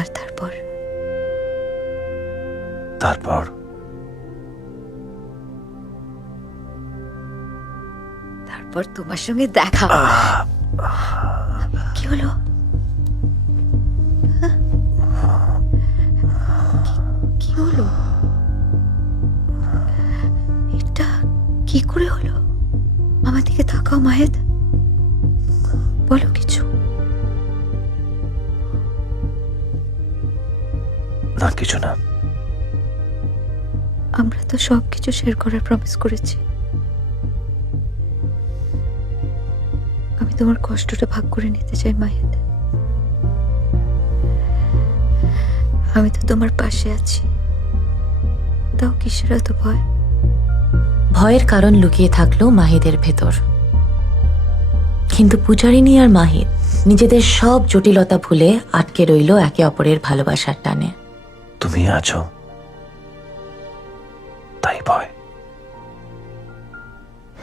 আর তারপর তারপর তারপর তোমার সঙ্গে দেখা। কি হলো? কি হলো? এটা কি করে হলো? আমার দিকে তাকাও মাহেদ, বলো কিছু। না, কিছু না। আমরা তো সবকিছু শেয়ার করার প্রমিস করেছি। আমি তোমার কষ্টটা ভাগ করে নিতে চাই মাহেদ। আমি তো তোমার পাশে আছি, তাও কিসের এত ভয়? ভয়ের কারণ লুকিয়ে থাকলো মাহিদের ভেতর, কিন্তু পূজারিনী আর মাহিদ নিজেদের সব জটিলতা ভুলে আটকে রইল একে অপরের ভালোবাসার টানে। তুমি আছো, তাই ভয়।